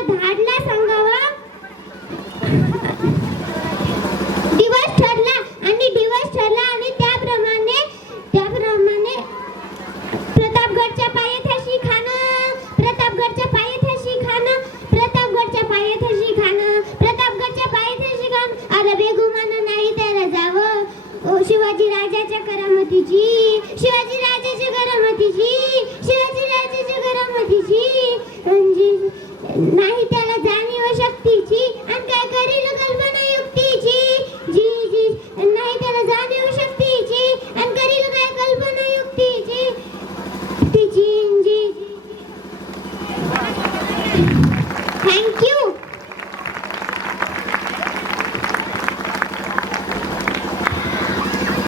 त्याला धाडला सांगावा. दिवस ठरला आणि त्याप्रमाणे प्रतापगडच्या पायथ्याशी खाणं, प्रतापगडच्या पायथ्याशी खाणं, प्रतापगडच्या पायथ्याशी खाणं, प्रतापगडच्या पायथ्याशी खाणं. अरे बेगुमान नाही त्याला जावं. ओ शिवाजी राजाच्या करामतीची, शिवाजी राजाच्या करामतीची, शिवाजी राजाच्या करामतीची, म्हणजे नाही त्याला जाणीव शक्तीची